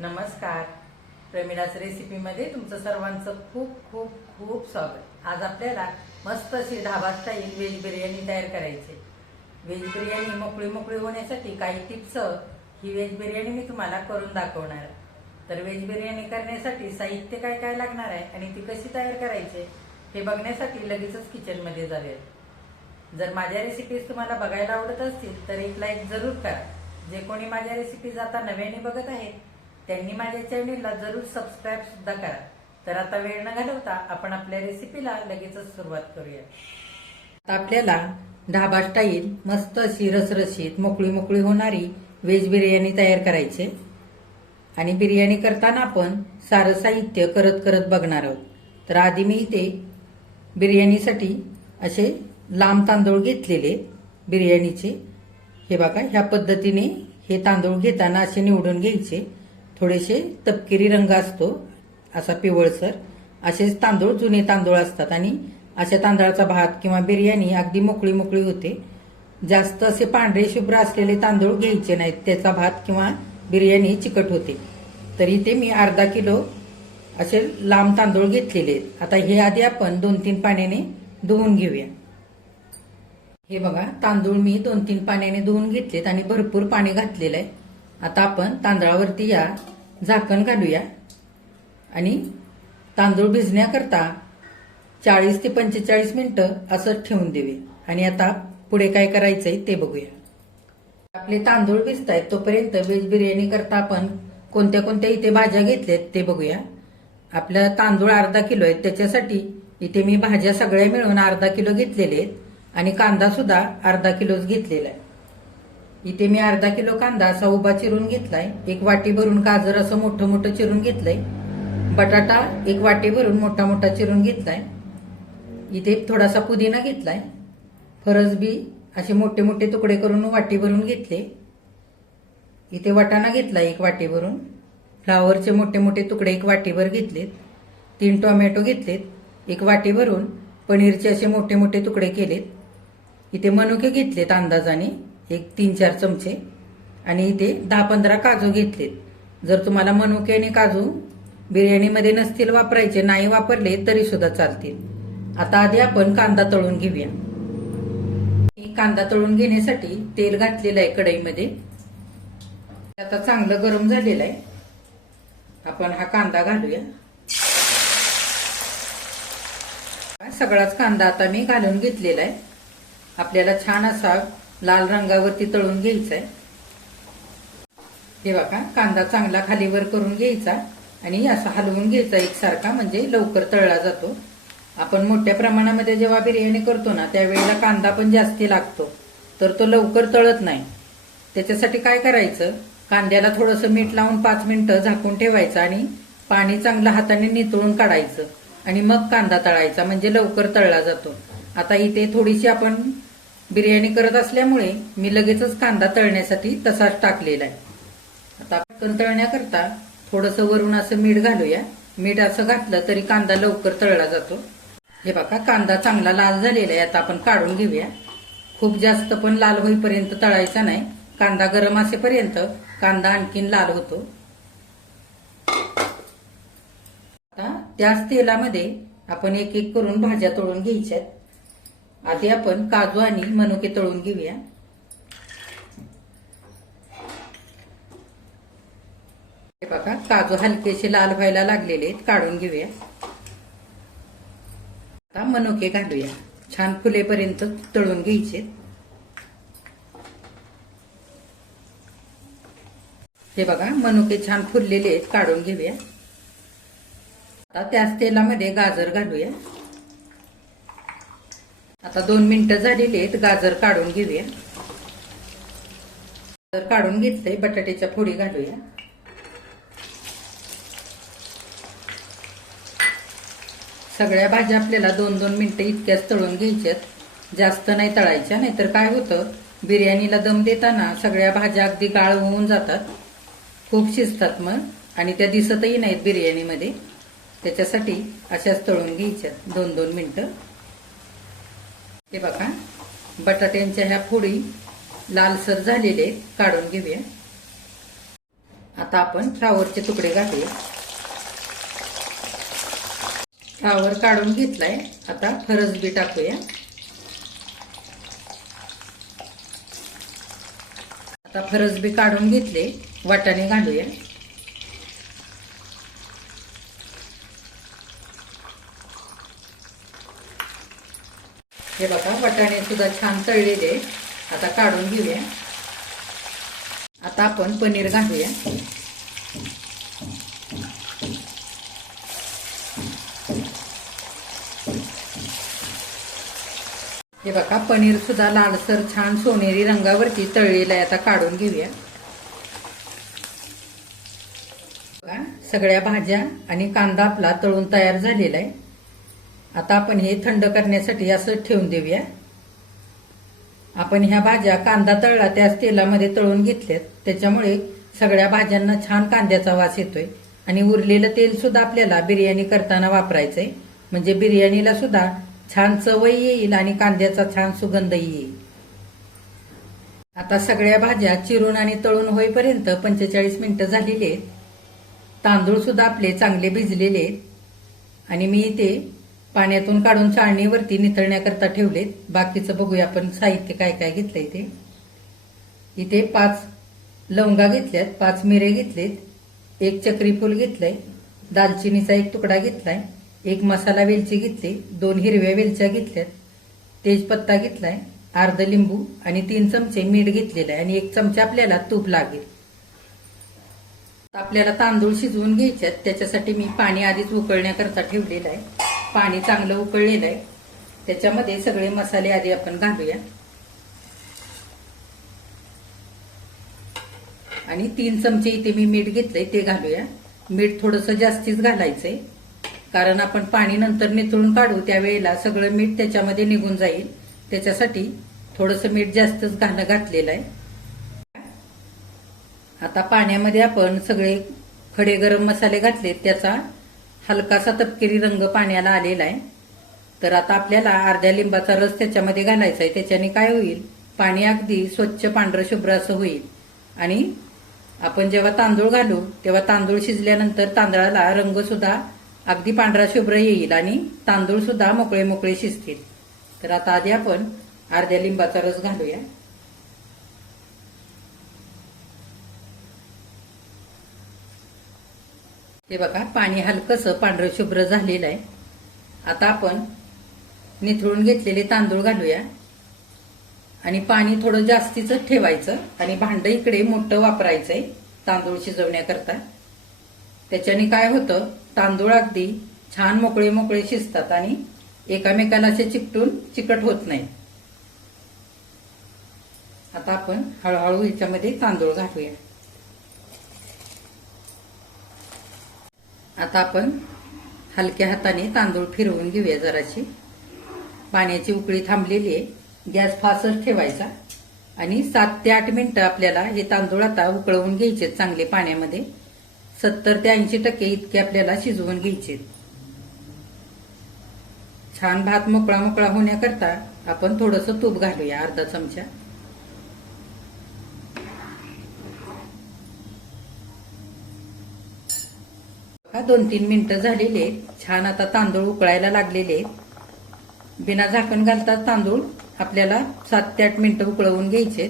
नमस्कार. प्रमिलास रेसिपीमध्ये तुमचं सर्वांचं खूप खूप खूप स्वागत. आज आपल्याला मस्त अशी ढाबा स्टाईल व्हेज बिर्याणी तयार करायची. व्हेज बिर्याणी मोकळी मोकळी होण्यासाठी काही टिप्स ही व्हेज बिर्याणी मी तुम्हाला करून दाखवणार. आहे. तर व्हेज बिर्याणी करण्यासाठी साहित्य काय काय लागणार आहे आणि ती कशी तयार करायची हे बघण्यासाठी लगेचच किचनमध्ये जाऊया. जर माझ्या रेसिपीज तुम्हाला बघायला आवडत असतील तर एक लाईक जरूर करा. जे कोणी माझ्या रेसिपीज आता नव्याने बघत आहेत त्यांनी माझ्या चॅनेलला जरूर सबस्क्राईब सुद्धा करा. तर आता वेळ न घालवता आपण आपल्या रेसिपीला लगेचच सुरुवात करूया. आता आपल्याला ढाबा स्टाईल मस्त अशी रसरशीत मोकळी मोकळी होणारी व्हेज बिर्याणी तयार करायची. आणि बिर्याणी करताना आपण सारं साहित्य करत करत बघणार आहोत. तर आधी मी इथे बिर्याणीसाठी असे लांब तांदूळ घेतलेले बिर्याणीचे. हे बघा ह्या पद्धतीने हे तांदूळ घेताना असे निवडून घ्यायचे. थोडेसे तपकिरी रंग असतो असा पिवळसर असेच तांदूळ जुने तांदूळ असतात. आणि अशा तांदळाचा भात किंवा बिर्याणी अगदी मोकळी मोकळी होते. जास्त असे पांढरे शुभ्र असलेले तांदूळ घ्यायचे नाहीत. त्याचा भात किंवा बिर्याणी चिकट होते. तर इथे मी अर्धा किलो असे लांब तांदूळ घेतलेले आहेत. आता हे आधी आपण दोन तीन पाण्याने धुवून घेऊया. हे बघा तांदूळ मी दोन तीन पाण्याने धुवून घेतलेत आणि भरपूर पाणी घातलेलं आहे. आता आपण तांदळावरती या झाकण घालूया. आणि तांदूळ भिजण्याकरता चाळीस ते पंचेचाळीस मिनिटं असंच ठेवून देवे. आणि आता पुढे काय करायचंय ते बघूया. आपले तांदूळ भिजत आहेत तोपर्यंत व्हेज बिर्याणी करता आपण कोणत्या कोणत्या इथे भाज्या घेतल्यात ते बघूया. आपलं तांदूळ अर्धा किलो आहेत त्याच्यासाठी इथे मी भाज्या सगळ्या मिळून अर्धा किलो घेतलेले आहेत. आणि कांदा सुद्धा अर्धा किलोच घेतलेला आहे. इथे मी अर्धा किलो कांदा असा उभा चिरून घेतलाय. एक वाटी भरून गाजर असं मोठं मोठं चिरून घेतलंय. बटाटा एक वाटी भरून मोठा मोठा चिरून घेतलाय. इथे थोडासा पुदिना घेतलाय. फरसबी असे मोठे मोठे तुकडे करून वाटी भरून घेतले. इथे वाटाणा घेतला एक वाटी भरून. फ्लावरचे मोठे मोठे तुकडे एक वाटीभर घेतलेत. तीन टोमॅटो घेतलेत. एक वाटी भरून पनीरचे असे मोठे मोठे तुकडे केलेत. इथे मनुके घेतलेत अंदाजाने. एक तीन चार चमचे. आणि इथे दहा पंधरा काजू घेतलेत. जर तुम्हाला मनुके आणि काजू बिर्याणीमध्ये नसतील वापरायचे नाही वापरले तरी सुद्धा चालतील. आता आधी आपण कांदा तळून घेऊया. मी कांदा तळून घेण्यासाठी तेल घातलेलं आहे कढईमध्ये. आता चांगलं गरम झालेलं आहे. आपण हा कांदा घालूया. सगळाच कांदा आता मी घालून घेतलेला आहे. आपल्याला छान असा लाल रंगावरती तळून घ्यायचा आहे हे बघा कांदा चांगला खालीवर करून घ्यायचा आणि असा हलवून घ्यायचा एकसारखा म्हणजे लवकर तळला जातो. आपण मोठ्या प्रमाणामध्ये जेव्हा बिर्याणी करतो ना त्यावेळेला कांदा पण जास्ती लागतो तर तो लवकर तळत नाही. त्याच्यासाठी काय करायचं? कांद्याला थोडंसं मीठ लावून पाच मिनिटं झाकून ठेवायचं आणि पाणी चांगलं हाताने नितळून काढायचं. आणि मग कांदा तळायचा म्हणजे लवकर तळला जातो. आता इथे थोडीशी आपण बिर्याणी करत असल्यामुळे मी लगेचच कांदा तळण्यासाठी तसाच टाकलेला आहे. आता पटकन तळण्याकरता थोडंसं वरून असं मीठ घालूया. मीठ असं घातलं तरी कांदा लवकर तळला जातो. हे बघा कांदा चांगला लाल झालेला आहे. आता आपण काढून घेऊया. खूप जास्त पण लाल होईपर्यंत तळायचा नाही. कांदा गरम असेपर्यंत कांदा आणखीन लाल होतो. आता त्याच तेलामध्ये आपण एक एक करून भाज्या तळून घ्यायच्यात. आधी आपण काजू आणि मनुके तळून घेऊया. हे बघा काजू हलकेसे लाल व्हायला लागलेले आहेत काढून घेऊया. आता मनुके घालूया. छान फुलेपर्यंत तळून घ्यायचे. हे बघा मनुके छान फुललेले आहेत काढून घेऊया. आता त्याच तेलामध्ये गाजर घालूया. आता दोन मिनिटं झालेली आहेत गाजर काढून घेऊया. गाजर काढून घेतलंय बटाट्याच्या फोडी घालूया. सगळ्या भाज्या आपल्याला दोन दोन मिनिटं इतक्याच तळून घ्यायच्यात. जास्त नाही तळायच्या नाहीतर काय होतं बिर्याणीला दम देताना सगळ्या भाज्या अगदी गाळ होऊन जातात. खूप शिजतात मग आणि त्या दिसतही नाहीत बिर्याणीमध्ये. त्याच्यासाठी अशाच तळून घ्यायच्यात दोन दोन मिनिटं. हे बघा. बटाट्यांच्या ह्या फोडी लालसर झालेले काढून घेऊया. आता आपण फ्लावरचे तुकडे घालूया. फ्लावर काढून घेतलाय. आता फरसबी टाकूया. आता फरसबी काढून घेतले. वाटाणे घालूया. हे बघा वाटाणे सुद्धा छान तळलेले आता काढून घेऊया. आता आपण पनीर घालूया. हे बघा पनीर सुद्धा लालसर छान सोनेरी रंगावरती तळलेलं आहे. आता काढून घेऊया. सगळ्या भाज्या आणि कांदा आपला तळून तयार झालेला आहे. आता आपण हे थंड करण्यासाठी असं ठेवून देऊया. आपण ह्या भाज्या कांदा तळला त्याच तेलामध्ये तळून घेतल्यात. त्याच्यामुळे सगळ्या भाज्यांना छान कांद्याचा वास येतोय. आणि उरलेलं तेल सुद्धा आपल्याला बिर्याणी करताना वापरायचंय. म्हणजे बिर्याणीला सुद्धा छान चवही येईल आणि कांद्याचा छान सुगंधही येईल. आता सगळ्या भाज्या चिरून आणि तळून होईपर्यंत पंचेचाळीस मिनिटं झालेली आहेत. तांदूळ सुद्धा आपले चांगले भिजलेले आहेत. आणि मी इथे पाण्यातून काढून चाळणीवरती निथळण्याकरता ठेवलेत. बाकीचं बघूया आपण साहित्य काय काय घेतलंय ते. इथे पाच लवंगा घेतल्यात पाच मिरे घेतलेत एक चक्री फूल घेतलंय दालचिनीचा एक तुकडा घेतलाय एक मसाला वेलची घेतली दोन हिरव्या वेलच्या घेतल्यात तेजपत्ता घेतलाय अर्ध लिंबू आणि तीन चमचे मीठ घेतलेलं आहे आणि एक चमचा आपल्याला तूप लागेल. आपल्याला तांदूळ शिजवून घ्यायच्यात त्याच्यासाठी मी पाणी आधीच उकळण्याकरता ठेवलेलं आहे. पाणी चांगलं उकळलेलं आहे. त्याच्यामध्ये सगळे मसाले आधी आपण घालूया. आणि तीन चमचे इथे मी मीठ घेतलंय ते घालूया. मीठ थोडंसं जास्तीच घालायचंय. कारण आपण पाणी नंतर निचळून काढू त्यावेळेला सगळं मीठ त्याच्यामध्ये निघून जाईल. त्याच्यासाठी थोडंसं मीठ जास्तच घाणं घातलेलं आहे. आता पाण्यामध्ये आपण सगळे खडे गरम मसाले घातले त्याचा हलकासा तपकिरी रंग पाण्याला आलेला आहे. तर आता आपल्याला अर्ध्या लिंबाचा रस त्याच्यामध्ये घालायचा आहे. त्याच्याने काय होईल? पाणी अगदी स्वच्छ पांढरं शुभ्र असं होईल. आणि आपण जेव्हा तांदूळ घालू तेव्हा तांदूळ शिजल्यानंतर तांदळाला रंग सुद्धा अगदी पांढरा शुभ्र येईल आणि तांदूळ सुद्धा मोकळे मोकळे शिजतील. तर आता आधी आपण अर्ध्या लिंबाचा रस घालूया. हे बघा पाणी हलकंसं पांढरं शुभ्र झालेलं आहे. आता आपण निथळून घेतलेले तांदूळ घालूया. आणि पाणी थोडं जास्तीच ठेवायचं आणि भांडं इकडे मोठं आहे तांदूळ शिजवण्याकरता. त्याच्याने काय होतं तांदूळ अगदी छान मोकळे मोकळे शिजतात आणि एकामेकाला असे चिकटून चिकट होत नाही. आता आपण हळूहळू ह्याच्यामध्ये तांदूळ घालूया. आता आपण हलक्या हाताने तांदूळ फिरवून घेऊया जराशी. पाण्याची उकळी थांबलेली आहे. गॅस फास्टच ठेवायचा. आणि सात ते आठ मिनिटं आपल्याला हे तांदूळ आता उकळवून घ्यायचे चांगले पाण्यामध्ये. सत्तर ते ऐंशी टक्के इतके आपल्याला शिजवून घ्यायचे छान भात मोकळा मोकळा होण्याकरता आपण थोडंसं तूप घालूया अर्धा चमचा. हा दोन तीन मिनिटं झालेले आहेत. छान आता तांदूळ उकळायला लागलेले आहेत. बिना झाकण घालता तांदूळ आपल्याला सात ते आठ मिनिटं उकळवून घ्यायचे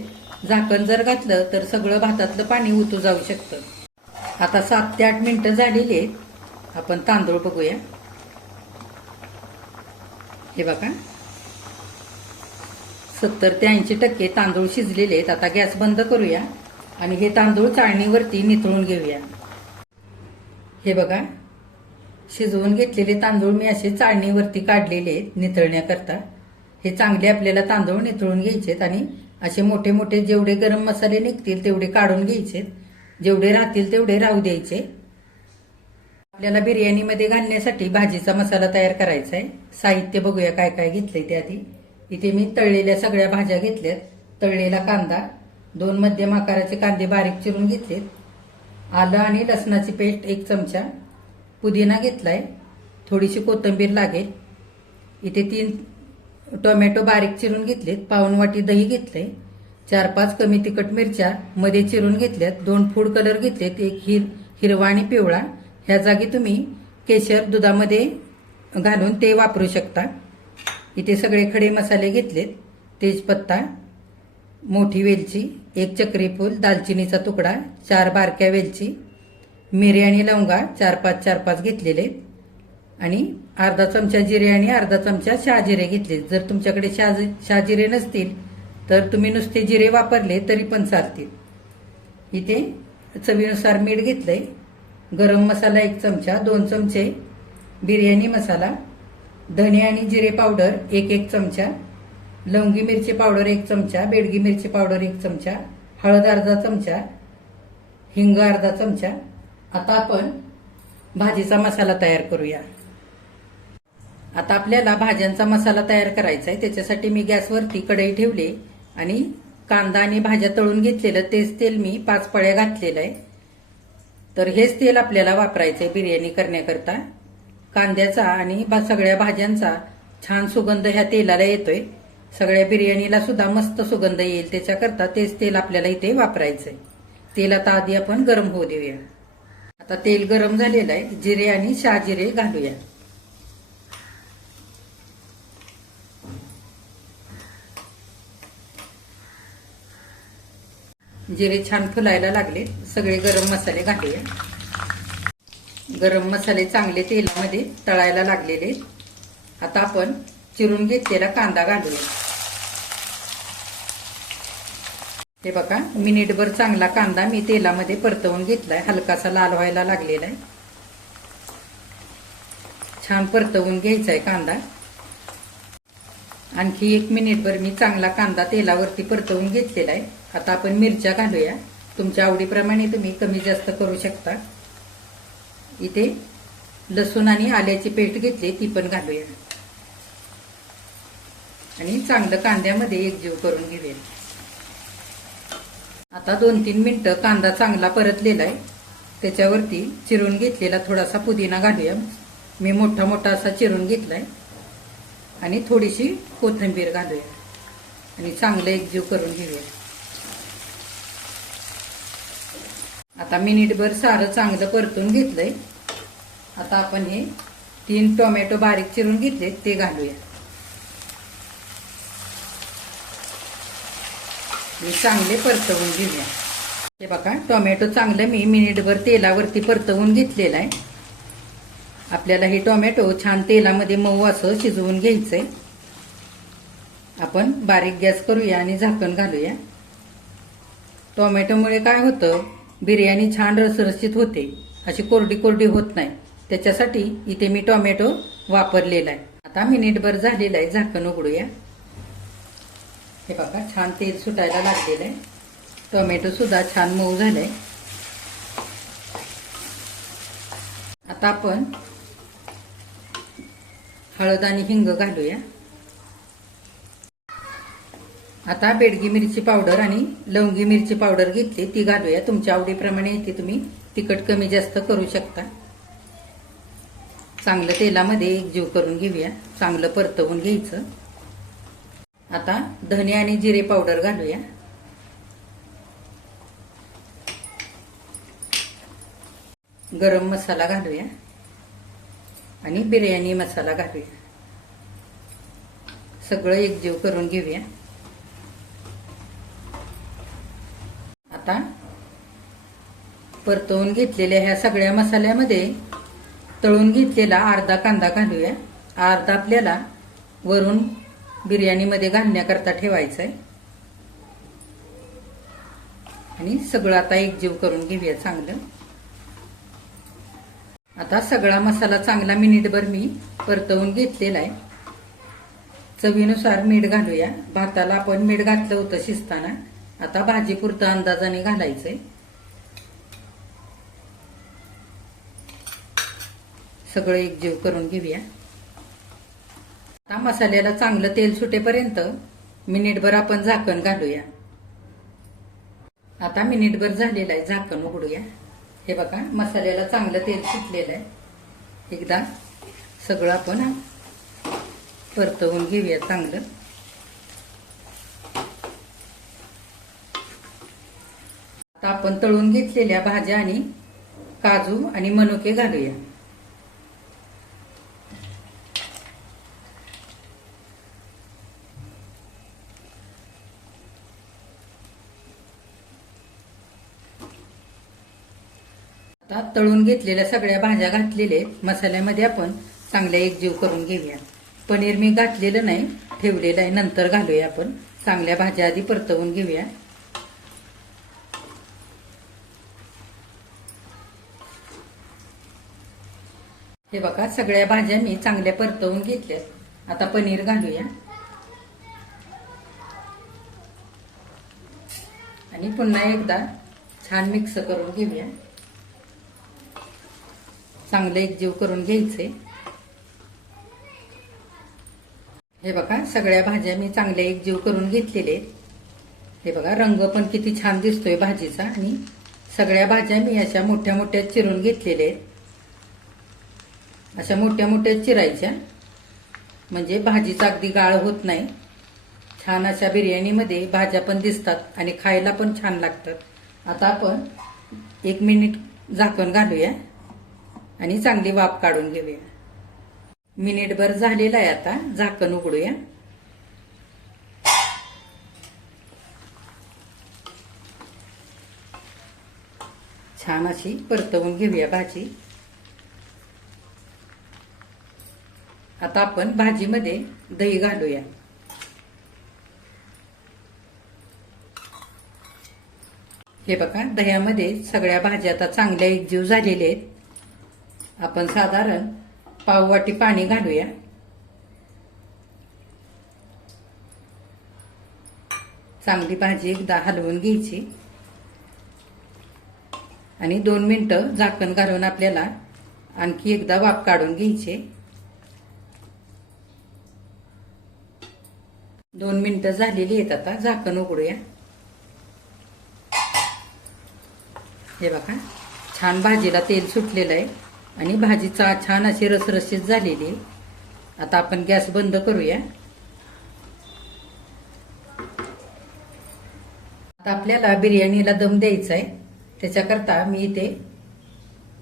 झाकण जर घातलं तर सगळं भातातलं पाणी उतू जाऊ शकतं. आता सात ते आठ मिनिटं झालेली आहेत. आपण तांदूळ बघूया. हे बघा. सत्तर ते ऐंशी टक्के तांदूळ शिजलेले आहेत. आता गॅस बंद करूया आणि हे तांदूळ चाळणीवरती नितळून घेऊया. हे बघा. शिजवून घेतलेले तांदूळ मी असे चाळणीवरती काढलेले आहेत निथळण्याकरता हे चांगले आपल्याला तांदूळ निथळून घ्यायचेत आणि असे मोठे मोठे जेवढे गरम मसाले निघतील तेवढे काढून घ्यायचे जेवढे राहतील तेवढे राहू द्यायचे. आपल्याला बिर्याणीमध्ये घालण्यासाठी भाजीचा मसाला तयार करायचा आहे. साहित्य बघूया काय काय घेतलंय ते आधी. इथे मी तळलेल्या सगळ्या भाज्या घेतल्यात. तळलेला कांदा दोन मध्यम आकाराचे कांदे बारीक चिरून घेतलेत. आलं आणि लसणाची पेस्ट एक चमचा पुदिना घेतलाय. थोडीशी कोथिंबीर लागेल. इथे तीन टोमॅटो बारीक चिरून घेतलेत. पाऊन वाटी दही घेतलंय. चार पाच कमी तिखट मिरच्या मध्ये चिरून घेतल्यात. दोन फूड कलर घेतलेत. एक हिर हिरवा आणि पिवळा. ह्या जागी तुम्ही केशर दुधामध्ये घालून ते वापरू शकता. इथे सगळे खडे मसाले घेतलेत. तेजपत्ता मोठी वेलची एक चक्रीफूल दालचिनीचा तुकडा चार बारक्या वेलची मिरे आणि लवंगा चार पाच चार पाच घेतलेले. आणि अर्धा चमचा जिरे आणि अर्धा चमचा शहाजिरे घेतले. जर तुमच्याकडे शाज शहाजिरे नसतील तर तुम्ही नुसते जिरे वापरले तरी पण चालतील. इथे चवीनुसार मीठ घेतलंय. गरम मसाला एक चमचा दोन चमचे बिर्याणी मसाला धने आणि जिरे पावडर एक एक चमचा लवंगी मिरची पावडर एक चमचा बेडगी मिरची पावडर एक चमचा हळद अर्धा चमचा हिंग अर्धा चमचा. आता आपण भाजीचा मसाला तयार करूया. आता आपल्याला भाज्यांचा मसाला तयार करायचा आहे त्याच्यासाठी मी गॅसवरती कढई ठेवली आणि कांदा आणि भाज्या तळून घेतलेलं तेच तेल मी पाच पळ्या घातलेलं आहे तर हेच तेल आपल्याला वापरायचं आहे बिर्याणी करण्याकरता. कांद्याचा आणि बा- सगळ्या भाज्यांचा छान सुगंध ह्या तेलाला येतोय. सगळ्या बिर्याणीला सुद्धा मस्त सुगंध येईल. त्याच्याकरता तेच तेल आपल्याला इथे वापरायचंय. तेल आता आधी आपण गरम होऊ देऊया. आता तेल गरम झालेलं आहे. जिरे आणि शहाजिरे घालूया. जिरे छान फुलायला लागले. सगळे गरम मसाले घालूया. गरम मसाले चांगले तेलामध्ये तळायला लागलेले आता आपण चिरून घेतलेला कांदा घालूया. हे बघा मिनिटभर चांगला कांदा मी तेलामध्ये परतवून घेतलाय. हलकासा लाल व्हायला लागलेला आहे. छान परतवून घ्यायचा आहे कांदा. आणखी एक मिनिटभर मी चांगला कांदा तेलावरती परतवून घेतलेला आहे आता आपण मिरच्या घालूया. तुमच्या आवडीप्रमाणे तुम्ही कमी जास्त करू शकता. इथे लसूण आणि आल्याची पेस्ट घेतली ती पण घालूया. आणि चांगलं कांद्यामध्ये एकजीव करून घेऊया. आता दोन तीन मिनटं कांदा चांगला परतलेला आहे. त्याच्यावरती चिरून घेतलेला थोडासा पुदिना घालूया. मी मोठा मोठा असा चिरून घेतलाय. आणि थोडीशी कोथिंबीर घालूया. आणि चांगलं एकजीव करून घेऊया. आता मिनिटभर सारं चांगलं परतून घेतलंय. आता आपण हे तीन टोमॅटो बारीक चिरून घेतले ते घालूया. हे चांगले परतवून घेऊया. हे बघा टोमॅटो चांगलं मी मिनिटभर तेलावरती परतवून घेतलेलं आहे. आपल्याला हे टोमॅटो छान तेलामध्ये मऊ असं शिजवून घ्यायचंय. आपण बारीक गॅस करूया आणि झाकण घालूया. टोमॅटोमुळे काय होतं बिर्याणी छान रसरशीत होते. अशी कोरडी कोरडी होत नाही. त्याच्यासाठी इथे मी टोमॅटो वापरलेला आहे. आता मिनिटभर झालेला आहे झाकण उघडूया. हे बघा छान तेल सुटायला लागलेलं आहे. टोमॅटो सुद्धा छान मऊ झालंय. आता आपण हळद आणि हिंग घालूया. आता बेडगी मिरची पावडर आणि लवंगी मिरची पावडर घेतली ती घालूया. तुमच्या आवडीप्रमाणे ती तुम्ही तिखट कमी जास्त करू शकता. चांगलं तेलामध्ये एकजीव करून घेऊया. चांगलं परतवून घ्यायचं. आता धने आणि जिरे पावडर घालूया. गरम मसाला घालूया. आणि बिर्याणी मसाला घालूया. सगळं एकजीव करून घेऊया. आता परतवून घेतलेल्या ह्या सगळ्या मसाल्यामध्ये तळून घेतलेला अर्धा कांदा घालूया. अर्धा आपल्याला वरून बिर्याणीमध्ये घालण्याकरता ठेवायचं आहे आणि सगळं आता एकजीव करून घेऊया चांगलं. आता सगळा मसाला चांगला मिनिटभर मी परतवून घेतलेला आहे. चवीनुसार मीठ घालूया. भाताला आपण मीठ घातलं होतं शिजताना. आता भाजी पुरतं अंदाजाने घालायचंय. सगळं एकजीव करून घेऊया. आता मसाल्याला चांगलं तेल सुटेपर्यंत मिनिटभर आपण झाकण घालूया. आता मिनिटभर झालेलं आहे झाकण उघडूया. हे बघा मसाल्याला चांगलं तेल सुटलेलं आहे. एकदा सगळं आपण परतवून घेऊया चांगलं. आता आपण तळून घेतलेल्या भाज्या आणि काजू आणि मनुके घालूया. आता तळून घेतलेल्या सगळ्या भाज्या घातलेल्या आहेत. मसाल्यामध्ये आपण चांगल्या एकजीव करून घेऊया. पनीर मी घातलेलं नाही ठेवलेलं आहे. नंतर घालूया आपण. चांगल्या भाज्या आधी परतवून घेऊया. हे बघा सगळ्या भाज्या मी चांगल्या परतवून घेतल्या आता पनीर घालूया. आणि पुन्हा एकदा छान मिक्स करून घेऊया. चांगलं एकजीव करून घ्यायचे. हे बघा सगळ्या भाज्या मी चांगल्या एकजीव करून घेतलेले. आहेत. हे बघा रंग पण किती छान दिसतोय भाजीचा आणि सगळ्या भाज्या मी अशा मोठ्या मोठ्या चिरून घेतलेल्या आहेत अशा मोठ्या मोठ्या चिरायच्या. म्हणजे भाजीचा अगदी गाळ होत नाही. छान अशा बिर्याणीमध्ये भाज्या पण दिसतात आणि खायला पण छान लागतात. आता आपण एक मिनिट झाकण घालूया. आणि चांगली वाफ काढून घेऊया. मिनिटभर झालेला आहे आता. झाकण उघडूया. छान अशी परतवून घेऊया भाजी. आता आपण भाजीमध्ये दही घालूया. हे बघा दह्यामध्ये सगळ्या भाज्या आता चांगल्या एकजीव झालेल्या आहेत. आपण साधारण पाववाटी पाणी घालूया. चांगली भाजी एकदा हलवून घ्यायची. आणि दोन मिनटं झाकण घालून आपल्याला आणखी एकदा वाफ काढून घ्यायचे. दोन मिनटं झालेली आहेत आता झाकण उघडूया. हे बघा छान भाजीला तेल सुटलेलं आहे. आणि भाजी चा छान अशी रसरशीत झालेली आहे आता आपण गॅस बंद करूया. आता आपल्याला बिर्याणीला दम द्यायचा आहे. त्याच्याकरता मी इथे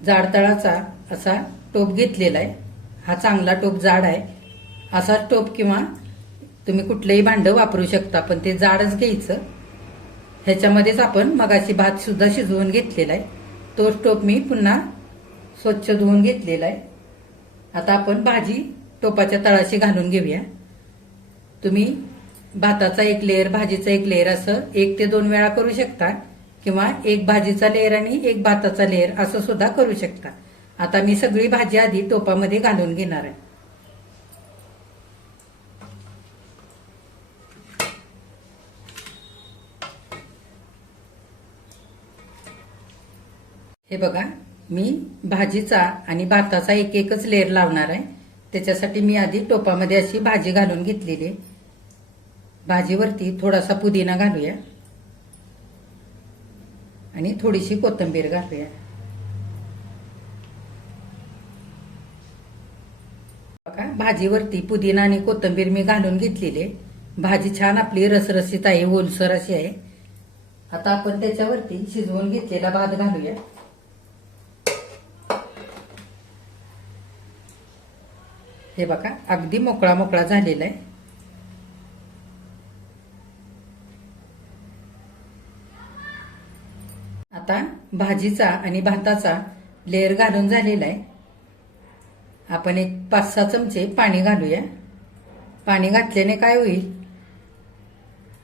जाडतळाचा असा टोप घेतलेला आहे. हा चांगला टोप जाड आहे. असा टोप किंवा तुम्ही कुठलंही भांडं वापरू शकता पण ते जाडच घ्यायचं. ह्याच्यामध्येच आपण मगाशी भात सुद्धा शिजवून घेतलेला आहे. तो टोप मी पुन्हा स्वच्छ धुवून घेतलेला आहे. आता आपण भाजी टोपाच्या तळाशी घालून घेऊया. तुम्ही भाताचा एक लेअर भाजीचा एक लेअर असं एक ते दोन वेळा करू शकता किंवा एक भाजीचा लेअर आणि एक भाताचा लेअर असं सुद्धा करू शकता. आता मी सगळी भाजी आधी टोपामध्ये घालून घेणार आहे. हे बघा मी भाजीचा आणि भाताचा एक एकच लेअर लावणार आहे. त्याच्यासाठी मी आधी टोपामध्ये अशी भाजी घालून घेतलेली आहे. भाजीवरती थोडासा पुदिना घालूया. आणि थोडीशी कोथिंबीर घालूया. बघा भाजीवरती पुदिना आणि कोथिंबीर मी घालून घेतलेली आहे. भाजी छान आपली रसरसीत आहे ओलसर अशी आहे. आता आपण त्याच्यावरती शिजवून घेतलेला भात घालूया. हे बघा अगदी मोकळा मोकळा झालेला आहे. आता भाजीचा आणि भाताचा लेअर घालून झालेला आहे. आपण एक पाच सहा चमचे पाणी घालूया. पाणी घातल्याने काय होईल?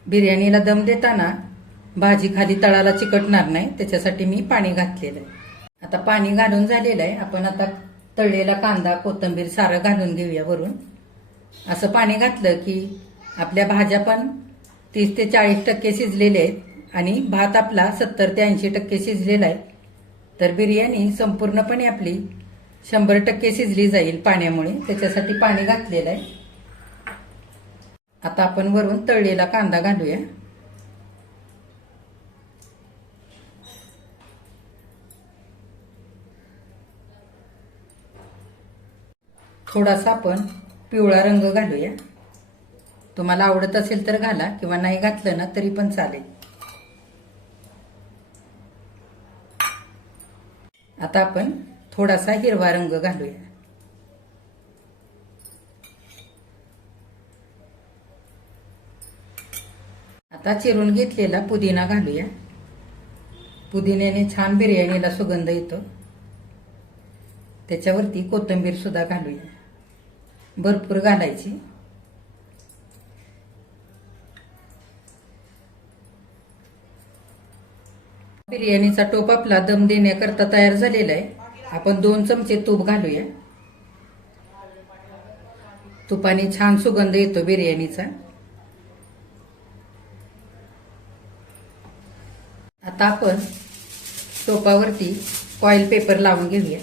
बिर्याणीला दम देताना भाजी खाली तळाला चिकटणार नाही त्याच्यासाठी मी पाणी घातलेलं आहे. आता पाणी घालून झालेलं आहे. आपण आता तळलेला कांदा कोथिंबीर सारं घालून घेऊया वरून. असं पाणी घातलं की आपल्या भाज्या पण तीस ते चाळीस टक्के शिजलेले आहेत आणि भात आपला सत्तर ते ऐंशी टक्के शिजलेला आहे. तर बिर्याणी संपूर्णपणे आपली शंभर टक्के शिजली जाईल पाण्यामुळे. त्याच्यासाठी पाणी घातलेलं आहे. आता आपण वरून तळलेला कांदा घालूया. थोडासा आपण पिवळा रंग घालूया. तुम्हाला आवडत असेल तर घाला किंवा नाही घातलं ना तरी पण चालेल. आता आपण थोडासा हिरवा रंग घालूया. आता चिरून घेतलेला पुदिना घालूया. पुदिन्याने छान बिर्याणीला सुगंध येतो. त्याच्यावरती कोथिंबीर सुद्धा घालूया. भरपूर घालायची. बिर्याणीचा टोप आपला दम देण्याकरता तयार झालेला आहे. आपण दोन चमचे तूप घालूया. तुपाने छान सुगंध येतो बिर्याणीचा. आता आपण टोपावरती ऑइल पेपर लावून घेऊया.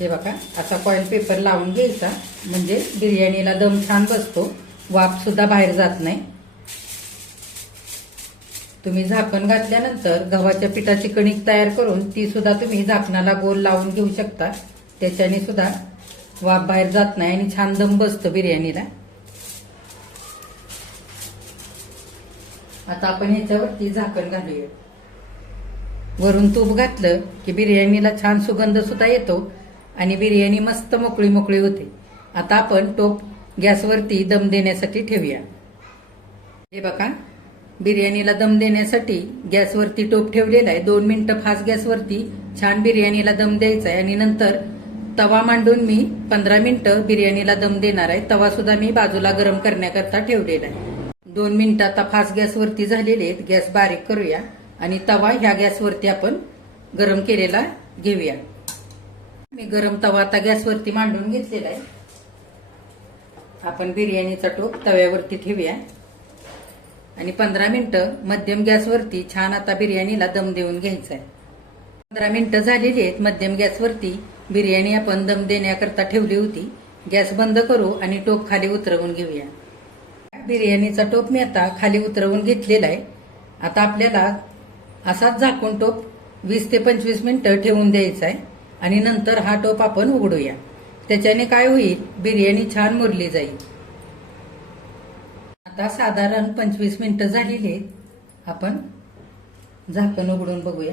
हे बघा असा कॉईल पेपर लावून घ्यायचा. म्हणजे बिर्याणीला दम छान बसतो. वाफसुद्धा बाहेर जात नाही. तुम्ही झाकण घातल्यानंतर गव्हाच्या पिठाची कणिक तयार करून ती सुद्धा तुम्ही झाकणाला गोल लावून घेऊ शकता. त्याच्याने सुद्धा वाफ बाहेर जात नाही आणि छान दम बसतो बिर्याणीला. आता आपण ह्याच्यावरती झाकण घालूया. वरून तूप घातलं की बिर्याणीला छान सुगंध सुद्धा येतो. आणि बिर्याणी मस्त मोकळी मोकळी होते. आता आपण टोप गॅसवरती दम देण्यासाठी ठेवूया. हे बघा बिर्याणीला दम देण्यासाठी गॅसवरती टोप ठेवलेला आहे. दोन मिनिटं फास्ट गॅसवरती छान बिर्याणीला दम द्यायचा आहे. आणि नंतर तवा मांडून मी पंधरा मिनिटं बिर्याणीला दम देणार आहे. तवा सुद्धा मी बाजूला गरम करण्याकरता ठेवलेला आहे. दोन मिनिटं आता फास्ट गॅसवरती झालेले आहेत. गॅस बारीक करूया. आणि तवा ह्या गॅसवरती आपण गरम केलेला घेऊया. मी गरम तवा आता गॅसवरती मांडून घेतलेला आहे. आपण बिर्याणीचा टोप तव्यावरती ठेवूया. आणि पंधरा मिनटं मध्यम गॅसवरती छान आता बिर्याणीला दम देऊन घ्यायचा आहे. पंधरा मिनटं झालेली आहेत मध्यम गॅसवरती बिर्याणी आपण दम देण्याकरता ठेवली होती. गॅस बंद करू आणि टोप खाली उतरवून घेऊया. बिर्याणीचा टोप मी आता खाली उतरवून घेतलेला आहे. आता आपल्याला असाच झाकून टोप वीस ते पंचवीस मिनटं ठेवून द्यायचा आहे. आणि नंतर हा टोप आपण उघडूया. त्याच्याने काय होईल? बिर्याणी छान मुरली जाईल. आता साधारण पंचवीस मिनिटं झालेली आहेत. आपण झाकण उघडून बघूया.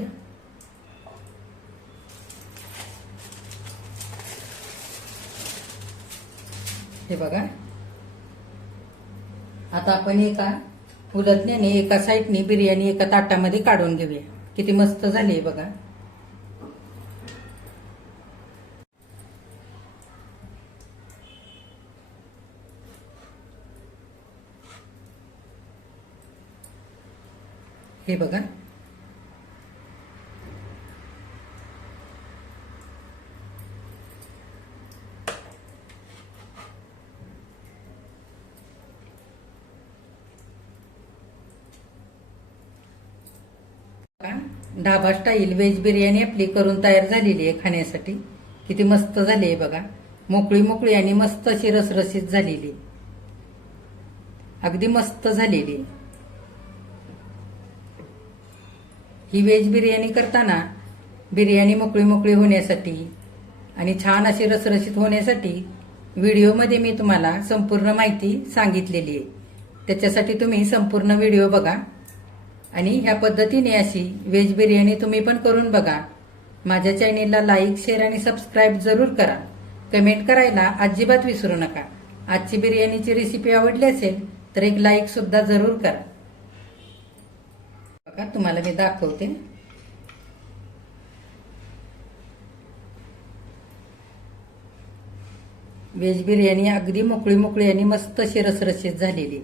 हे बघा. आता आपण एका उलटण्याने एका साईडने बिर्याणी एका ताटामध्ये काढून घेऊया. किती मस्त झाली बघा. हे बघा. ढाबा स्टाईल व्हेज बिर्याणी आपली करून तयार झालेली आहे खाण्यासाठी. किती मस्त झाली आहे बघा. मोकळी मोकळी आणि मस्त अशी रसरशीत झालेली. अगदी मस्त झालेली. ही व्हेज बिर्याणी करताना बिर्याणी मोकळी मोकळी होण्यासाठी आणि छान अशी रसरशीत होण्यासाठी व्हिडिओमध्ये मी तुम्हाला संपूर्ण माहिती सांगितलेली आहे. त्याच्यासाठी तुम्ही संपूर्ण व्हिडिओ बघा आणि ह्या पद्धतीने अशी व्हेज बिर्याणी तुम्ही पण करून बघा. माझ्या चॅनेलला लाईक शेअर आणि सबस्क्राईब जरूर करा. कमेंट करायला अजिबात विसरू नका. आजची बिर्याणीची रेसिपी आवडली असेल तर एक लाईक सुद्धा जरूर करा. बघा तुम्हाला मी दाखवते. व्हेज बिर्याणी अगदी मोकळी मोकळी आणि मस्त अशी रसरशीत झालेली.